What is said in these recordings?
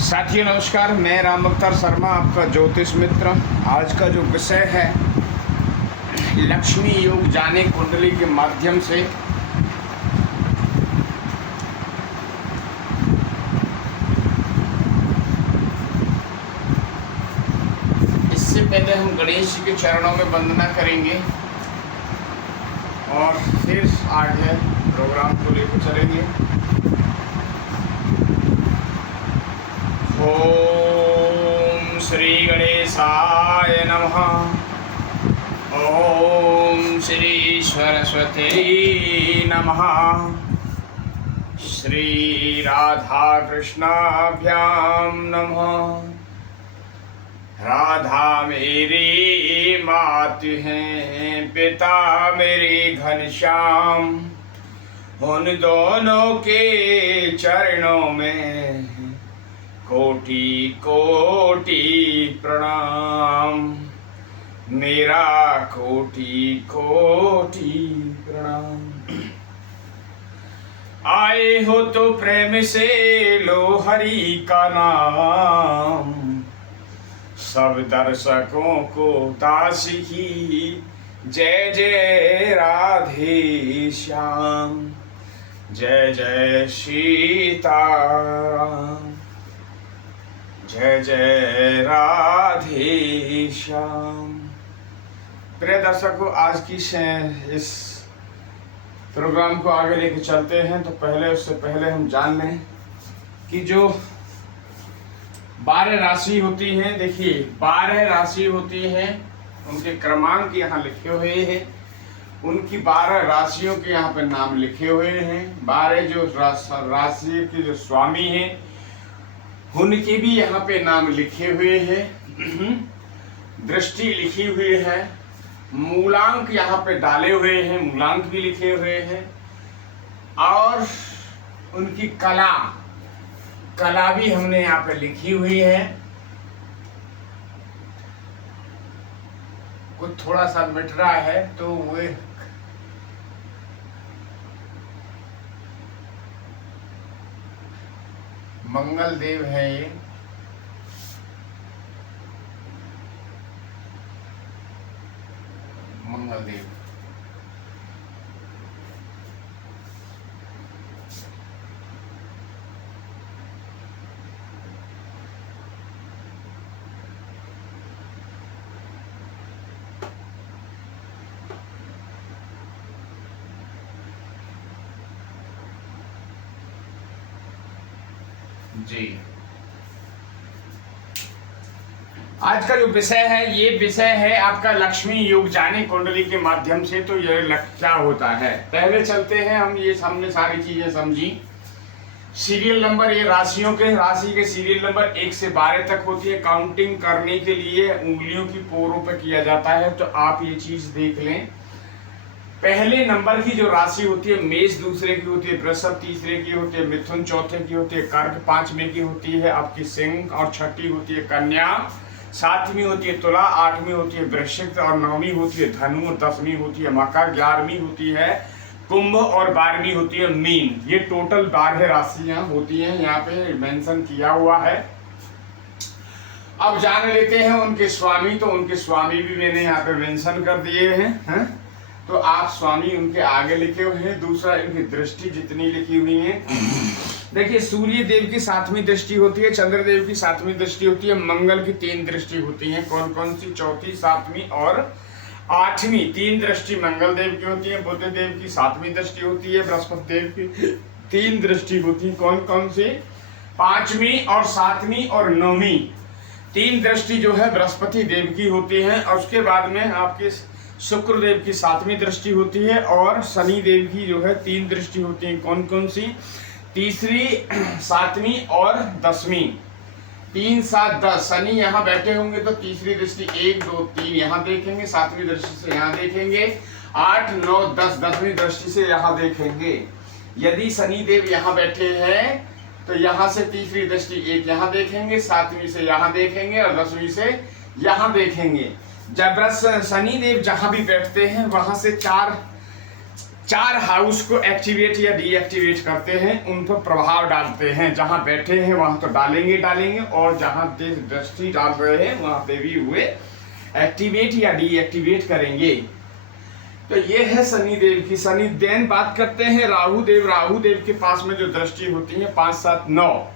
साथियों नमस्कार, मैं राम अवतार शर्मा, आपका ज्योतिष मित्र। आज का जो विषय है लक्ष्मी योग जाने कुंडली के माध्यम से। इससे पहले हम गणेश जी के चरणों में वंदना करेंगे और फिर आगे प्रोग्राम को लेकर चलेंगे। ओम श्री गणेशाय नमः। ओम श्री सरस्वती नमः। श्री राधा कृष्णाभ्यां नमः। राधा मेरी मातु हैं, पिता मेरे घनश्याम। उन दोनों के चरणों में कोटि कोटि प्रणाम, मेरा कोटि कोटि प्रणाम। आए हो तो प्रेम से लो हरि का नाम। सब दर्शकों को दासी की जय जय राधे श्याम, जय जय सीताराम, जय जय राधे श्याम। प्रिय दर्शकों, आज की इस प्रोग्राम को आगे लेके चलते हैं तो उससे पहले हम जान लें कि जो 12 राशि होती हैं, देखिए 12 राशि होती हैं, उनके क्रमांक यहाँ लिखे हुए हैं। उनकी 12 राशियों के यहाँ पे नाम लिखे हुए हैं। 12 जो राशि के जो स्वामी हैं उनके भी यहाँ पे नाम लिखे हुए हैं। दृष्टि लिखी हुई है, मूलांक यहाँ पे डाले हुए हैं, मूलांक भी लिखे हुए हैं। और उनकी कला भी हमने यहाँ पे लिखी हुई है। कुछ थोड़ा सा मिट रहा है तो वो मंगल देव है, ये मंगल देव। जी, आज का जो विषय है, ये विषय है आपका लक्ष्मी योग जाने कुंडली के माध्यम से। तो यह क्या होता है, पहले चलते हैं हम। ये हमने सारी चीजें समझी। सीरियल नंबर, ये राशि के सीरियल नंबर 1 से 12 तक होती है। काउंटिंग करने के लिए उंगलियों की पोरों पर किया जाता है, तो आप ये चीज देख लें। पहले नंबर की जो राशि होती है मेष, दूसरे की होती है वृषभ, तीसरे की होती है मिथुन, चौथे की होती है कर्क, 5वें की होती है आपकी सिंह, और छठी होती है कन्या, 7वीं होती है तुला, 8वीं होती है वृश्चिक, और 9वीं होती है धनु, और 10वीं होती है मकर, 11वीं होती है कुंभ, और 12वीं होती है मीन। ये टोटल 12 राशियां होती हैं, यहाँ पे मेंशन किया हुआ है। अब जान लेते हैं उनके स्वामी। तो उनके स्वामी भी मैंने यहाँ पे मेंशन कर दिए हैं, तो आप स्वामी उनके आगे लिखे हुए हैं। दूसरा, इनकी दृष्टि जितनी लिखी हुई है, देखिए सूर्य देव की 7वीं दृष्टि होती है, चंद्र देव की 7वीं दृष्टि होती है, मंगल की 3 दृष्टि होती है। कौन कौन सी? 4वीं, 7वीं और 8वीं 3 दृष्टि मंगल देव की होती है। बुध देव की 7वीं दृष्टि होती है। बृहस्पति देव की 3 दृष्टि होती है। कौन कौन सी? 5वीं और 7वीं और 9वीं 3 दृष्टि जो है बृहस्पति देव की होती है। और उसके बाद में आपके शुक्र देव की 7वीं दृष्टि होती है, और शनि देव की जो है 3 दृष्टि होती है। कौन कौन सी? 3री, 7वीं और 10वीं। 3, 7, 10 शनि यहाँ बैठे होंगे तो 3री दृष्टि 1, 2, 3 यहाँ देखेंगे, 7वीं दृष्टि से यहाँ देखेंगे, 8, 9, 10 10वीं दृष्टि से यहाँ देखेंगे। यदि शनि देव यहाँ बैठे हैं तो यहाँ से 3री दृष्टि 1 यहाँ देखेंगे, 7वीं से यहाँ देखेंगे, और 10वीं से यहाँ देखेंगे। जब शनि देव जहां भी बैठते हैं वहां से 4 हाउस को एक्टिवेट या डीएक्टिवेट करते हैं, उन पर प्रभाव डालते हैं। जहां बैठे हैं वहां तो डालेंगे, और जहां दृष्टि डाल रहे हैं वहां पे भी हुए एक्टिवेट या डीएक्टिवेट करेंगे। तो ये है शनिदेव की। शनि देन बात करते हैं राहु देव के पास में जो दृष्टि होती है 5, 7, 9।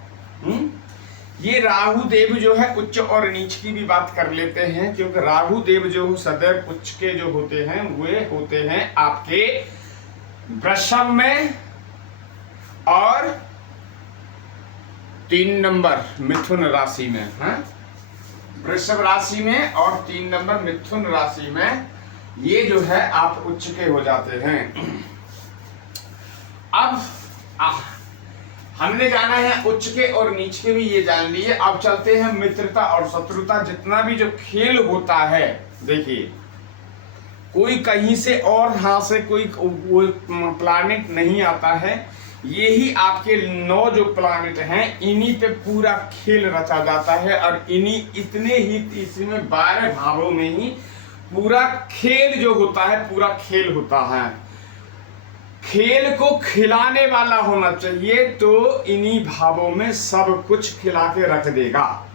ये राहु देव जो है उच्च और नीच की भी बात कर लेते हैं, क्योंकि राहु देव जो सदैव उच्च के जो होते हैं वे होते हैं आपके वृषभ में और 3 नंबर मिथुन राशि में। वृषभ राशि में और 3 नंबर मिथुन राशि में ये जो है आप उच्च के हो जाते हैं। अब हमने जाना है उच्च के और नीच के भी ये जान लिए। अब चलते हैं मित्रता और शत्रुता। जितना भी जो खेल होता है, देखिए कोई कहीं से और यहाँ से कोई प्लैनेट नहीं आता है, यही आपके 9 जो प्लैनेट हैं इन्हीं पे पूरा खेल रचा जाता है, और इन्हीं इतने ही इसमें 12 भावों में ही पूरा खेल जो होता है पूरा खेल होता है। खेल को खिलाने वाला होना चाहिए, तो इन्हीं भावों में सब कुछ खिला के रख देगा।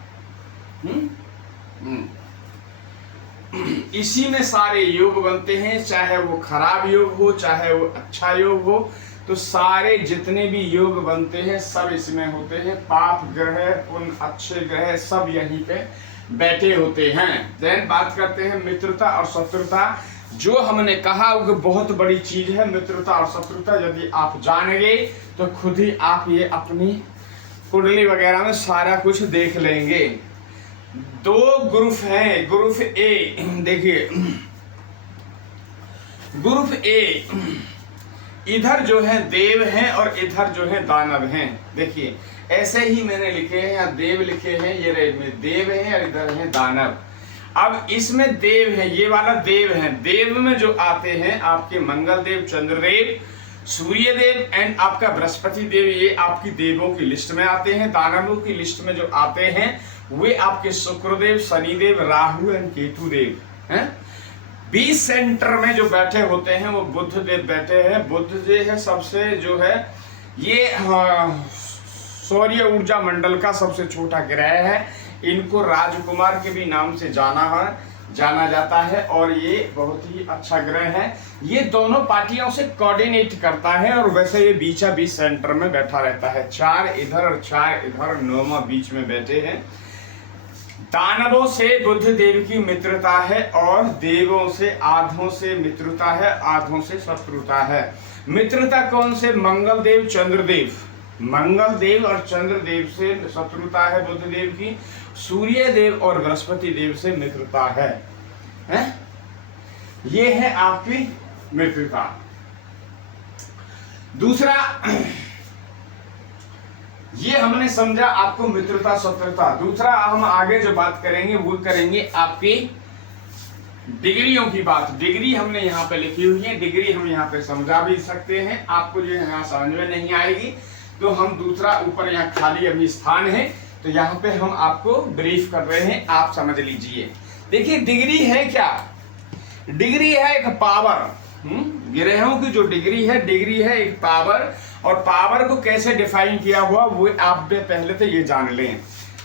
इसी में सारे योग बनते हैं, चाहे वो खराब योग हो चाहे वो अच्छा योग हो, तो सारे जितने भी योग बनते हैं सब इसमें होते हैं। पाप ग्रह पुण्य अच्छे ग्रह सब यहीं पे बैठे होते हैं। देन बात करते हैं मित्रता और शत्रुता। जो हमने कहा वो बहुत बड़ी चीज है मित्रता और शत्रुता। यदि आप जान गए तो खुद ही आप ये अपनी कुंडली वगैरह में सारा कुछ देख लेंगे। 2 ग्रुप हैं। ग्रुप ए, देखिए ग्रुप ए इधर जो है देव हैं और इधर जो है दानव हैं। देखिए ऐसे ही मैंने लिखे हैं, यहाँ देव लिखे हैं, ये रेड में देव है और इधर है दानव। अब इसमें देव है, ये वाला देव है। देव में जो आते हैं आपके मंगल देव, चंद्रदेव, सूर्य देव एंड आपका बृहस्पति देव, ये आपकी देवों की लिस्ट में आते हैं। दानवों की लिस्ट में जो आते हैं वे आपके शुक्रदेव, शनिदेव, राहु एंड केतु देव हैं। 20 सेंटर में जो बैठे होते हैं वो बुध देव बैठे हैं। बुध जो है सबसे जो है ये सौर्य ऊर्जा मंडल का सबसे छोटा ग्रह है। इनको राजकुमार के भी नाम से जाना जाता है, और ये बहुत ही अच्छा ग्रह है। ये दोनों पार्टियों से कोऑर्डिनेट करता है, और वैसे ये बीचा बीच सेंटर में बैठा रहता है। 4 इधर और 4 इधर, 9वां बीच में बैठे हैं। दानवों से बुध देव की मित्रता है, और देवों से आधों से मित्रता है, आधों से शत्रुता है। मित्रता कौन से? मंगल देव, चंद्रदेव। मंगल देव और चंद्रदेव से शत्रुता है बुध देव की। सूर्य देव और बृहस्पति देव से मित्रता है? ये है आपकी मित्रता। दूसरा, ये हमने समझा आपको मित्रता शत्रुता। दूसरा हम आगे जो बात करेंगे वो करेंगे आपकी डिग्रियों की बात। डिग्री हमने यहाँ पे लिखी हुई है, डिग्री हम यहाँ पे समझा भी सकते हैं। आपको जो यहाँ समझ में नहीं आएगी तो हम दूसरा ऊपर यहाँ खाली अभी स्थान है तो यहाँ पे हम आपको ब्रीफ कर रहे हैं, आप समझ लीजिए। देखिए डिग्री है क्या? डिग्री है एक पावर। ग्रहों की जो डिग्री है एक पावर। और पावर को कैसे डिफाइन किया हुआ वो आप पहले तो ये जान लें।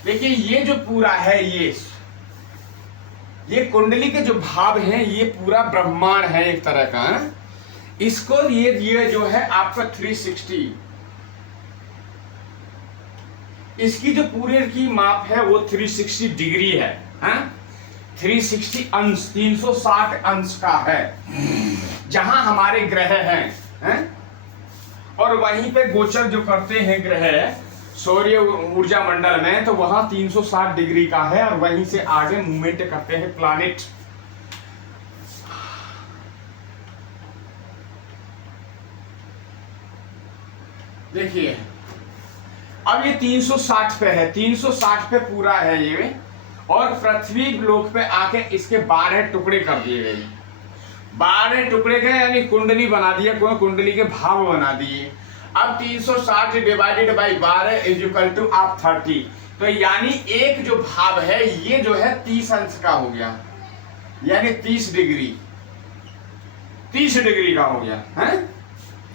देखिए ये जो पूरा है ये कुंडली के जो भाव हैं ये पूरा ब्रह्मांड है एक तरह का। इसको ये जो है आपका 360, इसकी जो पूरे की माप है वो 360 डिग्री है। 360 अंश, 360 अंश का है जहां हमारे ग्रह हैं। और वहीं पे गोचर जो करते हैं ग्रह सौर्य ऊर्जा मंडल में, तो वहां 360 डिग्री का है, और वहीं से आगे मूवमेंट करते हैं प्लैनेट। देखिए अब ये 360 पे है, 360 पे पूरा है ये, और पृथ्वी लोक पे आके इसके 12 टुकड़े कर दिए गए। 12 टुकड़े गए यानी कुंडली बना दिया, कोई कुंडली के भाव बना दिए। अब 360 divided by 12 is equal to आप 30। तो यानी एक जो भाव है ये जो है 30 अंश का हो गया, यानी 30 डिग्री का हो गया है।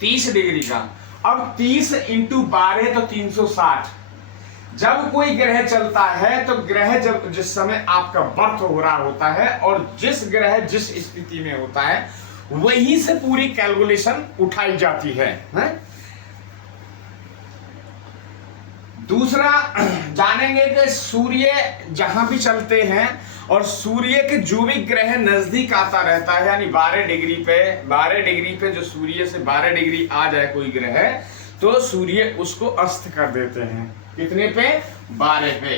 30 डिग्री का। अब 30 इंटू 12 तो 360। जब कोई ग्रह चलता है तो ग्रह जब जिस समय आपका बर्थ हो रहा होता है और जिस ग्रह जिस स्थिति में होता है वहीं से पूरी कैलकुलेशन उठाई जाती है। दूसरा जानेंगे कि सूर्य जहां भी चलते हैं और सूर्य के जो भी ग्रह नजदीक आता रहता है, यानी 12 डिग्री पे जो सूर्य से 12 डिग्री आ जाए कोई ग्रह, तो सूर्य उसको अस्त कर देते हैं। कितने पे? 12 पे।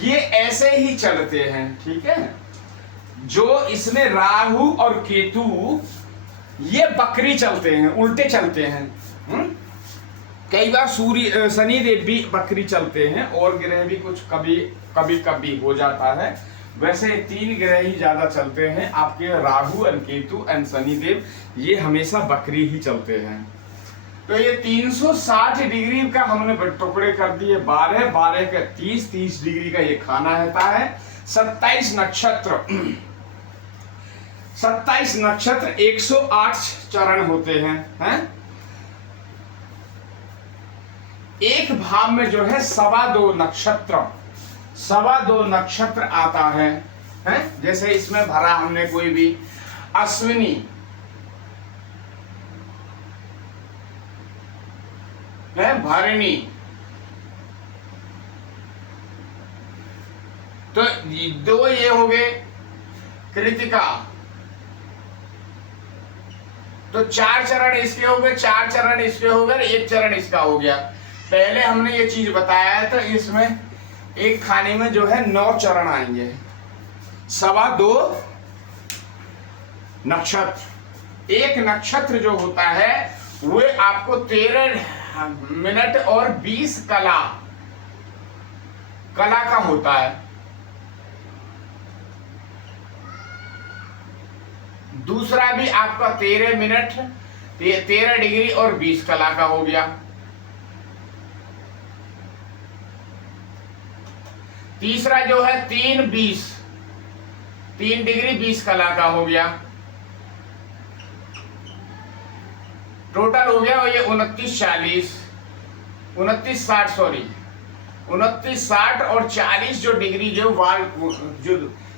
ये ऐसे ही चलते हैं, ठीक है। जो इसमें राहु और केतु ये बकरी चलते हैं, उल्टे चलते हैं। कई बार सूर्य शनि देव भी बकरी चलते हैं और ग्रह भी कुछ कभी हो जाता है। वैसे 3 ग्रह ही ज्यादा चलते हैं आपके, राहु और केतु एंड शनि देव, ये हमेशा बकरी ही चलते हैं। तो ये 360 डिग्री का हमने टुकड़े कर दिए, 12 का 30 डिग्री का ये खाना रहता है। 27 नक्षत्र 108 चरण होते हैं। एक भाव में जो है 2.25 नक्षत्र आता है। जैसे इसमें भरा हमने कोई भी अश्विनी, भरणी, तो 2 ये हो गए, कृतिका, तो 4 चरण इसके हो गए, 4 चरण इसके हो गए, 1 चरण इसका हो गया। पहले हमने ये चीज बताया है, तो इसमें एक खाने में जो है 9 चरण आएंगे। 2.25 नक्षत्र, एक नक्षत्र जो होता है वो आपको 13 मिनट और 20 कला का होता है। दूसरा भी आपका 13 मिनट 13 डिग्री और 20 कला का हो गया। तीसरा जो है 3 डिग्री 20 कला का हो गया। टोटल हो गया ये 29-60 और 40 जो डिग्री जो वाल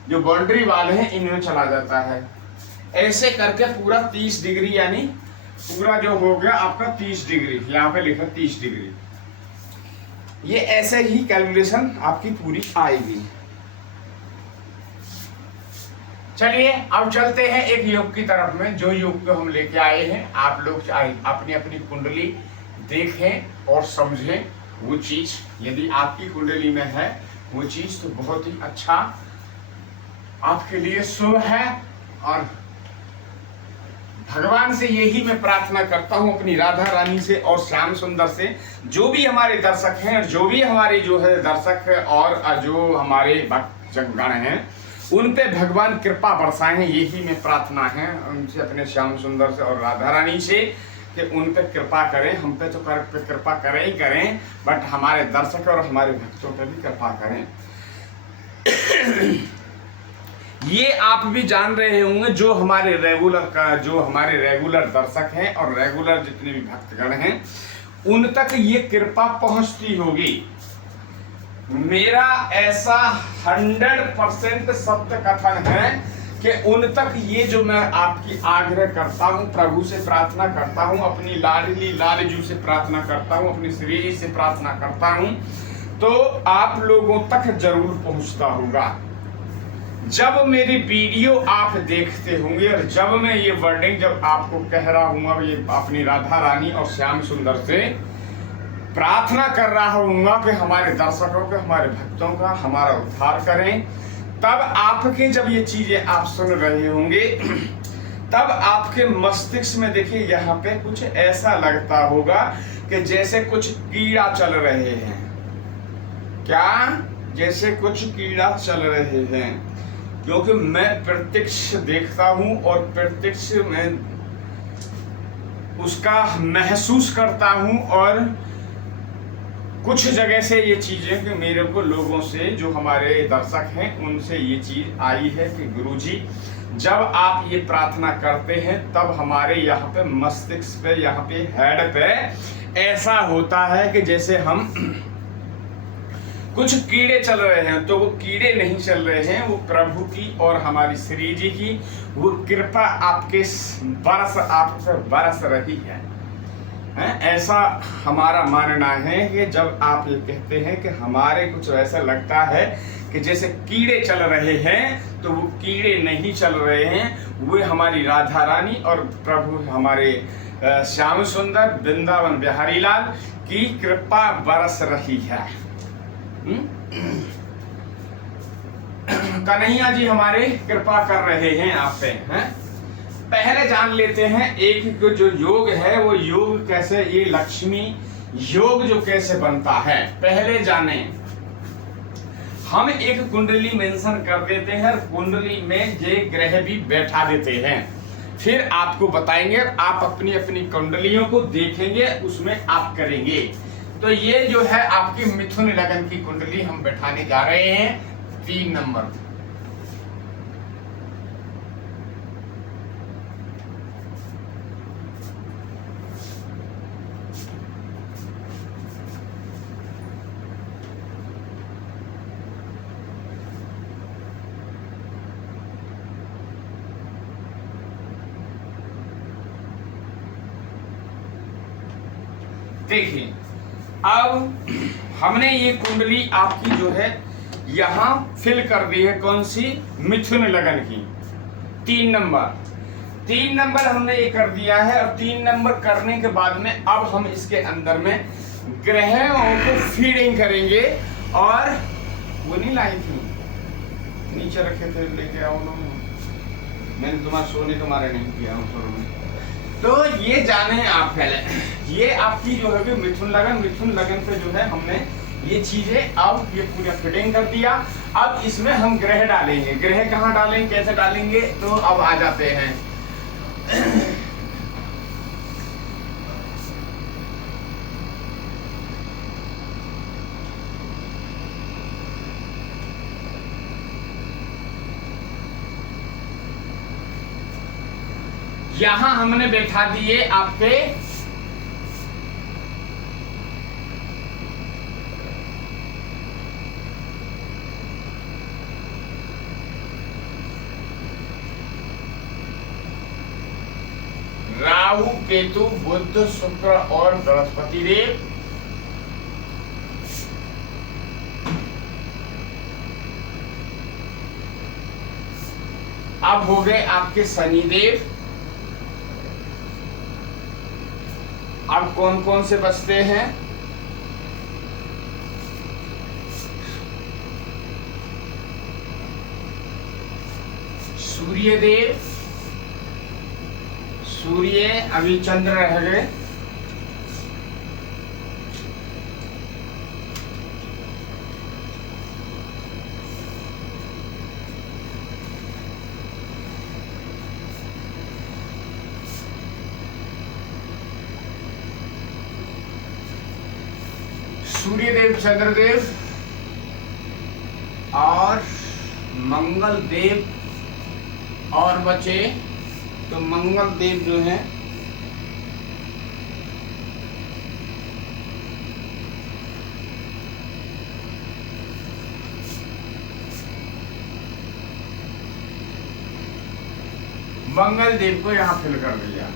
जो बाउंड्री वाल है इनमें चला जाता है। ऐसे करके पूरा 30 डिग्री, यानी पूरा जो हो गया आपका 30 डिग्री, यहाँ पे लिखा 30 डिग्री। ये ऐसे ही कैलकुलेशन आपकी पूरी आएगी। चलिए अब चलते हैं एक योग की तरफ में, जो योग को हम लेके आए हैं। आप लोग अपनी अपनी कुंडली देखें और समझें वो चीज, यदि आपकी कुंडली में है वो चीज तो बहुत ही अच्छा आपके लिए शुभ है। और भगवान से यही मैं प्रार्थना करता हूं, अपनी राधा रानी से और श्याम सुंदर से, जो भी हमारे दर्शक हैं और जो भी हमारे जो है दर्शक और जो हमारे भक्तगण हैं उन पे भगवान कृपा बरसाएं, यही मैं प्रार्थना है उनसे, अपने श्याम सुंदर से और राधा रानी से, कि उन पे कृपा करें। हम पे तो कृपा करें ही करें, बट हमारे दर्शक और हमारे भक्तों पे भी कृपा करें। ये आप भी जान रहे होंगे, जो हमारे रेगुलर दर्शक हैं और रेगुलर जितने भी भक्तगण हैं उन तक ये कृपा पहुंचती होगी। मेरा ऐसा 100% सत्य कथन है कि उन तक ये जो मैं आपकी आग्रह करता हूँ, प्रभु से प्रार्थना करता हूँ, अपनी लाडली लालजू से प्रार्थना करता हूँ, अपनी श्री जी से प्रार्थना करता हूँ, तो आप लोगों तक जरूर पहुंचता होगा। जब मेरी वीडियो आप देखते होंगे और जब मैं ये वर्डिंग जब आपको कह रहा हूँ, ये अपनी राधा रानी और श्याम सुंदर से प्रार्थना कर रहा हूँगा कि हमारे दर्शकों के, हमारे भक्तों का हमारा उद्धार करें, तब आपके जब ये चीजें आप सुन रहे होंगे तब आपके मस्तिष्क में देखिए यहाँ पे कुछ ऐसा लगता होगा कि जैसे कुछ कीड़ा चल रहे हैं। क्या? जैसे कुछ कीड़ा चल रहे हैं, क्योंकि मैं प्रत्यक्ष देखता हूं और प्रत्यक्ष में उसका महसूस करता हूं। और कुछ जगह से ये चीजें कि मेरे को लोगों से, जो हमारे दर्शक हैं, उनसे ये चीज आई है कि गुरुजी जब आप ये प्रार्थना करते हैं तब हमारे यहाँ पे मस्तिष्क पे, यहाँ पे हेड पे ऐसा होता है कि जैसे हम कुछ कीड़े चल रहे हैं, तो वो कीड़े नहीं चल रहे हैं, वो प्रभु की और हमारी श्री जी की वो कृपा आपके आप पे बरस रही है। ऐसा हमारा मानना है कि जब आप ये कहते हैं कि हमारे कुछ ऐसा लगता है कि जैसे कीड़े चल रहे हैं, तो वो कीड़े नहीं चल रहे हैं, वे हमारी राधा रानी और प्रभु हमारे श्याम सुंदर वृंदावन बिहारी लाल की कृपा बरस रही है। कन्हैया जी हमारे कृपा कर रहे हैं आप पे। हैं पहले जान लेते हैं एक जो योग है वो योग कैसे, ये लक्ष्मी योग जो कैसे बनता है पहले जाने। हम एक कुंडली मेंशन कर देते हैं, कुंडली में ये ग्रह भी बैठा देते हैं, फिर आपको बताएंगे, आप अपनी अपनी कुंडलियों को देखेंगे, उसमें आप करेंगे। तो ये जो है आपकी मिथुन लगन की कुंडली हम बैठाने जा रहे हैं 3 नंबर। देखिए अब हमने ये कुंडली आपकी जो है यहाँ फिल कर दी है, कौन सी, मिथुन लगन की 3 नंबर हमने ये कर दिया है। और 3 नंबर करने के बाद में अब हम इसके अंदर में ग्रहों को फीडिंग करेंगे। और वो नहीं लाई थी, नीचे रखे थे, लेके आओ ना, मैंने तुम्हारा सोने तुम्हारे नहीं किया हूँ। तो ये जाने आप पहले, ये आपकी जो है मिथुन लगन पे जो है हमने ये चीजें अब ये पूरा फिटिंग कर दिया। अब इसमें हम ग्रह डालेंगे, ग्रह कहाँ डालेंगे, कैसे डालेंगे, तो अब आ जाते हैं। यहां हमने बैठा दिए आपके राहु, केतु, बुध, शुक्र और बृहस्पति देव। अब हो गए आपके शनिदेव। अब कौन कौन से बचते हैं, सूर्यदेव, सूर्य, अभी चंद्र रह गए, सूर्यदेव, चंद्रदेव और मंगल देव और बचे। तो मंगल देव जो है मंगल देव को यहां फिल कर दिया।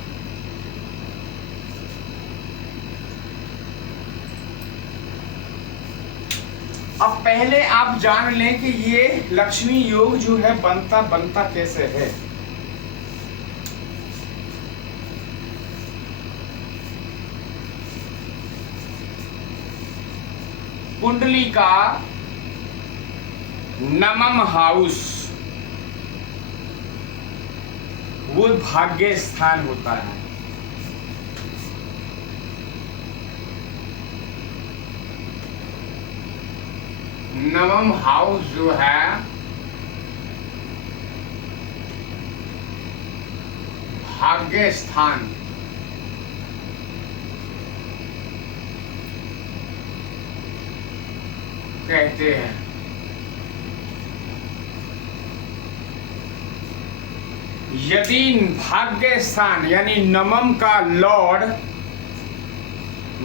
अब पहले आप जान लें कि ये लक्ष्मी योग जो है बनता कैसे है। कुंडली का नवम हाउस वो भाग्य स्थान होता है। नवम हाउस जो है भाग्य स्थान कहते हैं। यदि भाग्य स्थान यानी नवम का लॉर्ड,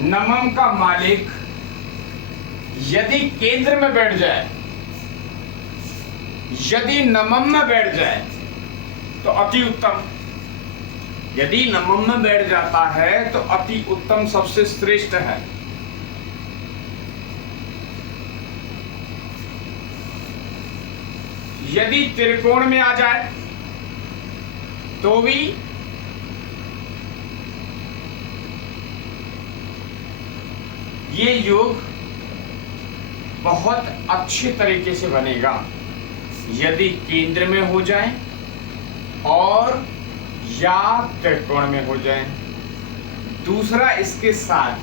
नवम का मालिक यदि केंद्र में बैठ जाए, यदि नवम में बैठ जाए तो अति उत्तम। यदि नवम में बैठ जाता है तो अति उत्तम, सबसे श्रेष्ठ है। यदि त्रिकोण में आ जाए तो भी ये योग बहुत अच्छे तरीके से बनेगा। यदि केंद्र में हो जाए और या त्रिकोण में हो जाए। दूसरा, इसके साथ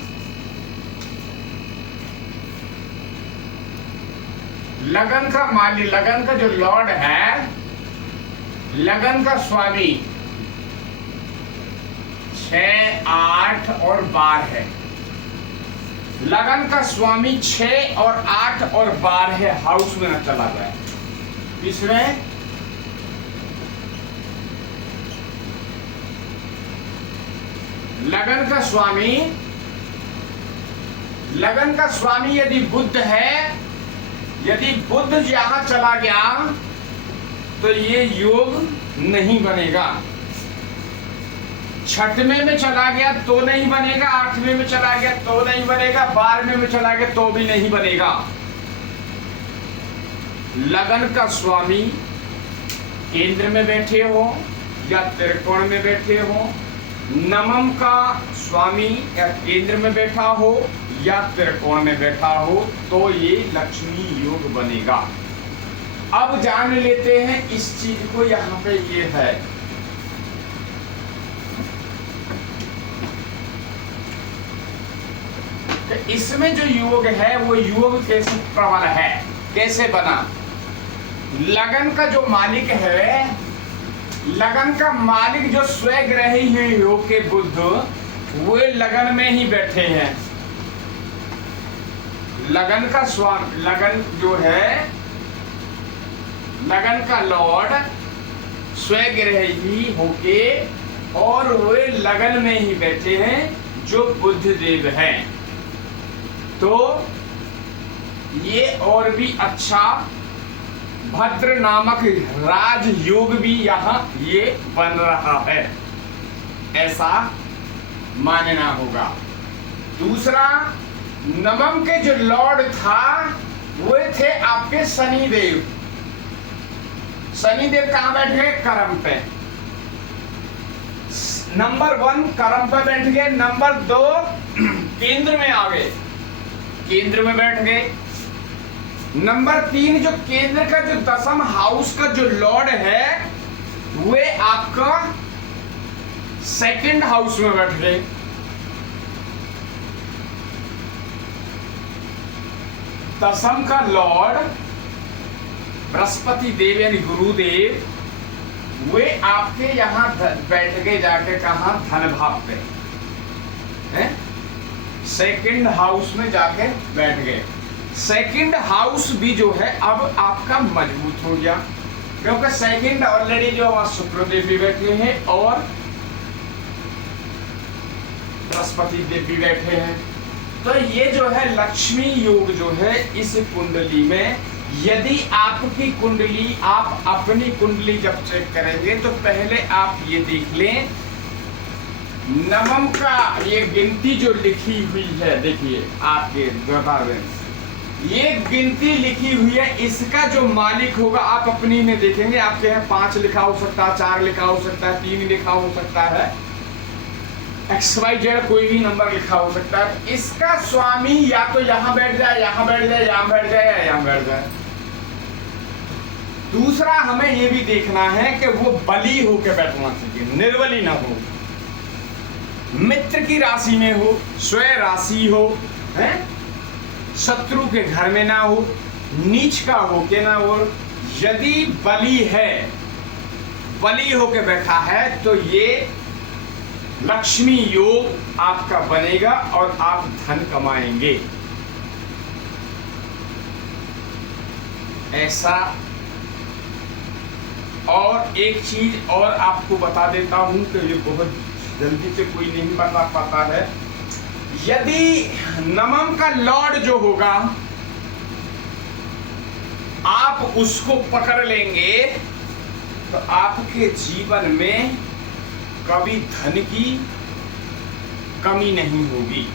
लगन का मालिक, लगन का जो लॉर्ड है, लगन का स्वामी 6, 8 और 12 है। लगन का स्वामी 6 और 8 और 12 है, हाउस में न चला जाए। इसमें लगन का स्वामी यदि बुध है, यदि बुध यहां चला गया तो ये योग नहीं बनेगा। 6वें में चला गया तो नहीं बनेगा, 8वें में चला गया तो नहीं बनेगा, 12वें में चला गया तो भी नहीं बनेगा। लगन का स्वामी केंद्र में बैठे हो या त्रिकोण में बैठे हो, नवम का स्वामी या केंद्र में बैठा हो या त्रिकोण में बैठा हो, तो ये लक्ष्मी योग बनेगा। अब जान लेते हैं इस चीज को। यहाँ पे ये है, तो इसमें जो योग है वो योग कैसे प्रबल है, कैसे बना। लगन का जो मालिक है, लगन का मालिक जो स्वग्रही है योग के बुध, वे लगन में ही बैठे हैं। लगन का स्वामी, लगन जो है, लगन का लॉर्ड स्वग्रही होके और वे लगन में ही बैठे हैं जो बुध देव हैं। तो ये और भी अच्छा भद्र नामक राजयोग भी यहाँ ये बन रहा है, ऐसा मानना होगा। दूसरा, नवम के जो लॉर्ड था वो थे आपके शनिदेव। शनिदेव कहाँ बैठ गए? कर्म पे। नंबर 1 कर्म पे बैठ गए। नंबर 2 केंद्र में आ गए, केंद्र में बैठ गए। नंबर 3 जो केंद्र का जो 10th हाउस का जो लॉर्ड है वे आपका 2nd हाउस में बैठ गए। दसम का लॉर्ड बृहस्पति देव यानी गुरुदेव, वे आपके यहां बैठ गए जाके, कहा? धन भाव पे है, 2nd हाउस में जाके बैठ गए। 2nd हाउस भी जो है अब आपका मजबूत हो गया, क्योंकि 2nd ऑलरेडी जो शुक्रदेव भी बैठे हैं और बृहस्पति देव भी बैठे हैं। तो ये जो है लक्ष्मी योग जो है इस कुंडली में, यदि आपकी कुंडली, आप अपनी कुंडली जब चेक करेंगे तो पहले आप ये देख लें, नवम का ये गिनती जो लिखी हुई है, देखिए आपके बता दें, ये गिनती लिखी हुई है, इसका जो मालिक होगा आप अपनी में देखेंगे, आपके यहाँ 5 लिखा हो सकता है, 4 लिखा हो सकता है, 3 लिखा हो सकता है, XYZ कोई भी नंबर लिखा हो सकता है। इसका स्वामी या तो यहाँ बैठ जाए, यहाँ बैठ जाए, यहाँ बैठ जाए या यहाँ बैठ जाए। दूसरा, हमें ये भी देखना है कि वो बली होकर बैठना चाहिए, निर्बली ना हो, मित्र की राशि में हो, स्व राशि हो, है, शत्रु के घर में ना हो, नीच का हो के ना हो। यदि बली है, बली होके बैठा है तो ये लक्ष्मी योग आपका बनेगा और आप धन कमाएंगे। ऐसा और एक चीज और आपको बता देता हूं कि ये बहुत जल्दी से कोई नहीं बता पाता है। यदि नमम का लॉर्ड जो होगा आप उसको पकड़ लेंगे तो आपके जीवन में कभी धन की कमी नहीं होगी।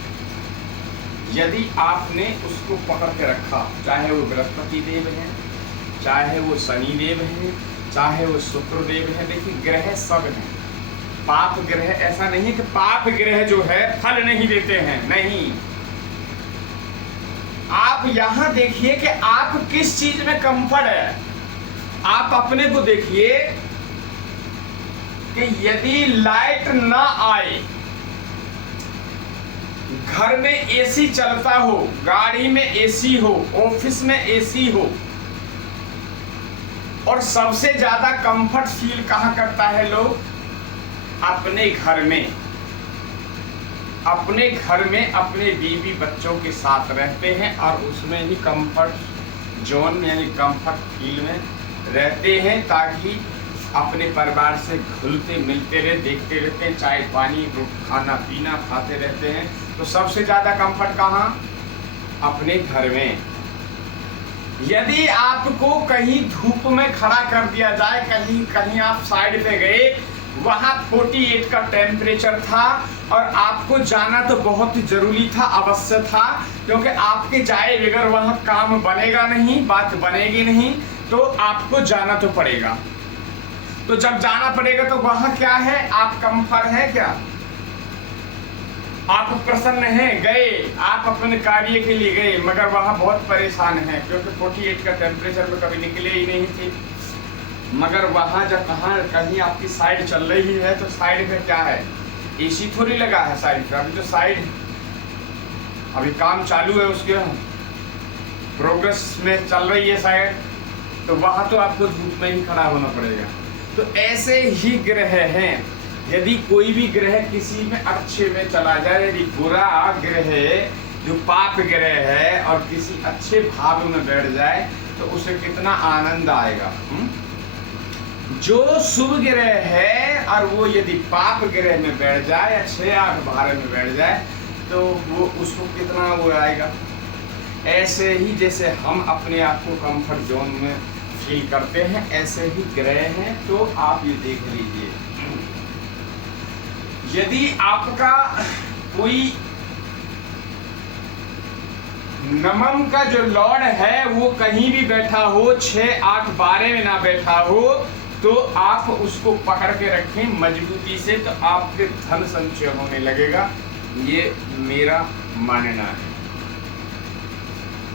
यदि आपने उसको पकड़ के रखा, चाहे वो बृहस्पति देव है, चाहे वो शनि देव है, चाहे वो शुक्र देव है। देखिए ग्रह सब हैं, पाप ग्रह ऐसा नहीं है कि पाप ग्रह जो है फल नहीं देते हैं, नहीं। आप यहां देखिए कि आप किस चीज में कंफर्ट है। आप अपने को देखिए कि यदि लाइट ना आए, घर में एसी चलता हो, गाड़ी में एसी हो, ऑफिस में एसी हो, और सबसे ज्यादा कंफर्ट फील कहां करता है लोग? अपने घर में। अपने घर में अपने बीवी बच्चों के साथ रहते हैं और उसमें ही कंफर्ट जोन यानी कंफर्ट फील में रहते हैं, ताकि अपने परिवार से घुलते मिलते रहे, देखते रहते हैं, चाय पानी खाना पीना खाते रहते हैं। तो सबसे ज्यादा कंफर्ट कहाँ? अपने घर में। यदि आपको कहीं धूप में खड़ा कर दिया जाए, कहीं कहीं आप साइड पे गए, वहां 48 का टेम्परेचर था और आपको जाना तो बहुत ही जरूरी था, अवश्य था, क्योंकि आपके जाए बगैर वहां काम बनेगा नहीं, बात बनेगी नहीं, तो आपको जाना तो पड़ेगा। तो जब जाना पड़ेगा तो वहां क्या है? आप कंफर्ट है क्या? आप प्रसन्न हैं, गए, आप अपने कार्य के लिए गए, मगर वहां बहुत परेशान हैं क्योंकि 48 का टेम्परेचर में कभी निकले ही नहीं थे। मगर वहां जब कहीं आपकी साइड चल रही है तो साइड में क्या है? एसी थोड़ी लगा है साइड पे। अभी तो साइड अभी काम चालू है, उसके प्रोग्रेस में चल रही है साइड, तो वहां तो आपको धूप में ही खड़ा होना पड़ेगा। तो ऐसे ही ग्रह हैं। यदि कोई भी ग्रह किसी में अच्छे में चला जाए, यदि बुरा ग्रह जो पाप ग्रह है और किसी अच्छे भाव में बैठ जाए तो उसे कितना आनंद आएगा। जो शुभ ग्रह है और वो यदि पाप ग्रह में बैठ जाए या 6-8 भाव में बैठ जाए तो वो उसको कितना वो आएगा। ऐसे ही जैसे हम अपने आप को कंफर्ट जोन में फील करते हैं, ऐसे ही ग्रह हैं। तो आप ये देख लीजिए, यदि आपका कोई नमम का जो लॉर्ड है वो कहीं भी बैठा हो, 6-8 12 में ना बैठा हो, तो आप उसको पकड़ के रखें मजबूती से, तो आपके धन संचय होने लगेगा। ये मेरा मानना है,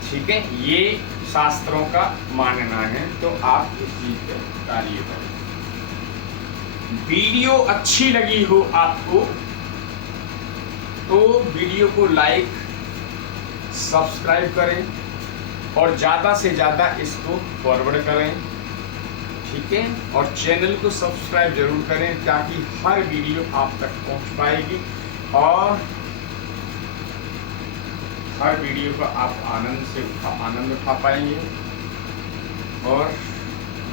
ठीक है, ये शास्त्रों का मानना है। तो आप इस चीज पर कार्य करें। वीडियो अच्छी लगी हो आपको तो वीडियो को लाइक सब्सक्राइब करें और ज़्यादा से ज़्यादा इसको फॉरवर्ड करें, ठीक है। और चैनल को सब्सक्राइब जरूर करें ताकि हर वीडियो आप तक पहुंच पाएगी और हर वीडियो का आप आनंद उठा पाएंगे। और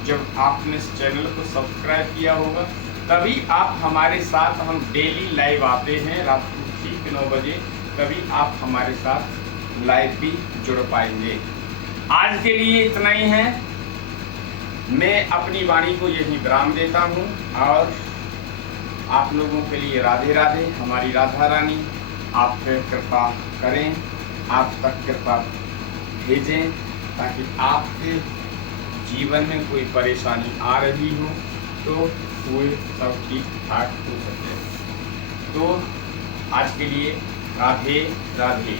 जब आपने इस चैनल को सब्सक्राइब किया होगा तभी आप हमारे साथ, हम डेली लाइव आते हैं रात को ठीक 9 बजे, तभी आप हमारे साथ लाइव भी जुड़ पाएंगे। आज के लिए इतना ही है। मैं अपनी वाणी को यही विराम देता हूँ और आप लोगों के लिए राधे राधे। हमारी राधा रानी आप पे कृपा करें, आप तक कृपा भेजें ताकि आपके जीवन में कोई परेशानी आ रही हो तो वो सब ठीक ठाक हो सके। तो आज के लिए राधे राधे।